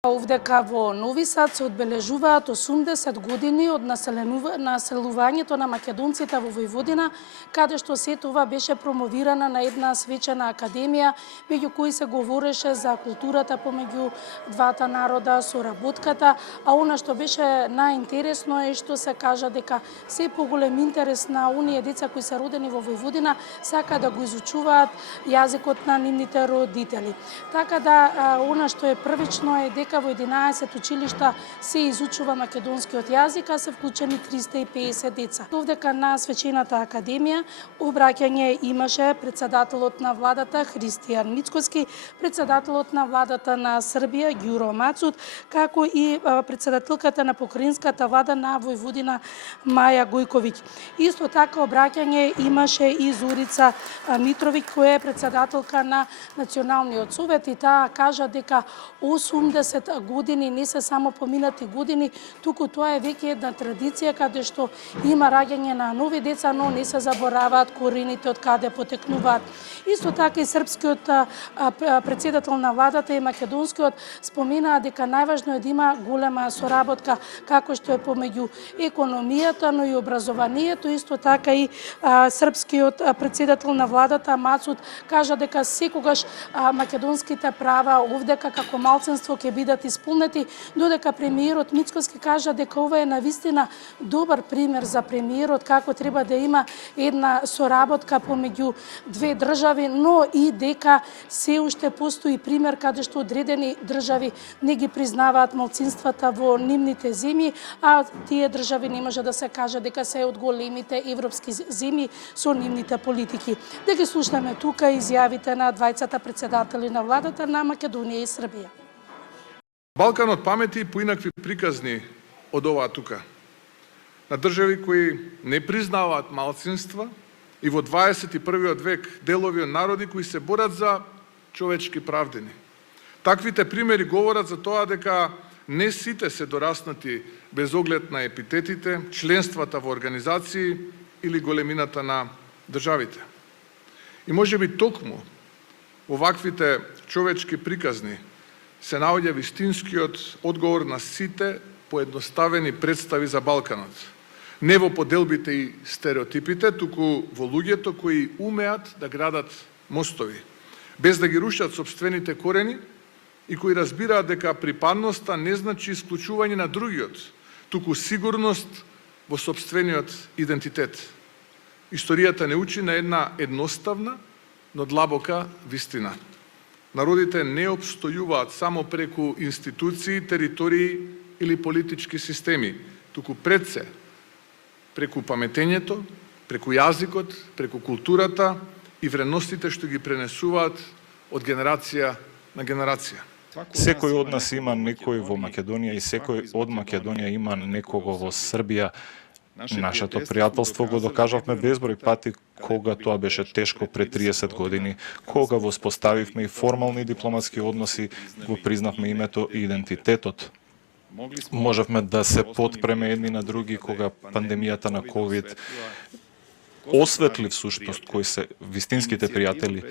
Овдека во Нови Сад се одбележуваат 80 години од населувањето на македонците во Војводина, каде што се това беше промовирана на една свечена академија, меѓу кои се говореше за културата помеѓу двата народа, соработката, а она што беше најинтересно е што се кажа дека се поголем интерес на оние деца кои се родени во Војводина сака да го изучуваат јазикот на нивните родители. Така да она што е првично е дека во 11 училишта се изучува македонскиот јазик, а се вклучени 350 деца. Овдека на свечената академија обраќање имаше председателот на владата Христијан Мицкоски, председателот на владата на Србија Ѓуро Мацут, како и председателката на покраинската влада на Војводина Маја Гојковиќ. Исто така обраќање имаше и Зорица Митровиќ, која е председателка на Националниот совет, и таа кажа дека 80 години не се само поминати години, туку тоа е веќе една традиција каде што има раѓање на нови деца, но не се забораваат корените од каде потекнуваат. Исто така и српскиот председател на владата и македонскиот споменаа дека најважно е да има голема соработка како што е помеѓу економијата, но и образованието. Исто така и српскиот председател на владата Мацут кажа дека секогаш македонските права овдека како малцинство ќе бидат исполнети, додека премиерот Мицкоски кажа дека ова е навистина добар пример за премиерот како треба да има една соработка помеѓу две држави, но и дека се уште постои пример каде што одредени држави не ги признаваат малцинствата во нивните земји, а тие држави не може да се каже дека се од големите европски земји со нивните политики. Да ги слушнеме тука изјавите на двајцата председатели на владата на Македонија и Србија. Балканот памети поинакви приказни од оваа тука. На држави кои не признаваат малцинства и во 21. век делови од народи кои се борат за човечки правдини. Таквите примери говорат за тоа дека не сите се дораснати без оглед на епитетите, членствата во организации или големината на државите. И можеби токму оваквите човечки приказни се наоѓа вистинскиот одговор на сите поедноставени представи за Балканот. Не во поделбите и стереотипите, туку во луѓето кои умеат да градат мостови, без да ги рушат сопствените корени и кои разбираат дека припадноста не значи исклучување на другиот, туку сигурност во сопствениот идентитет. Историјата не учи на една едноставна, но длабока вистина. Народите не обстојуваат само преку институции, територии или политички системи, туку пред се преку паметењето, преку јазикот, преку културата и вредностите што ги пренесуваат од генерација на генерација. Секој од нас има некој во Македонија и секој од Македонија има некого во Србија. Нашето пријателство го докажавме безброј пати кога тоа беше тешко пред 30 години, кога воспоставивме и формални дипломатски односи, го признавме името и идентитетот. Можевме да се потпреме едни на други кога пандемијата на COVID осветли всушност кои се вистинските пријатели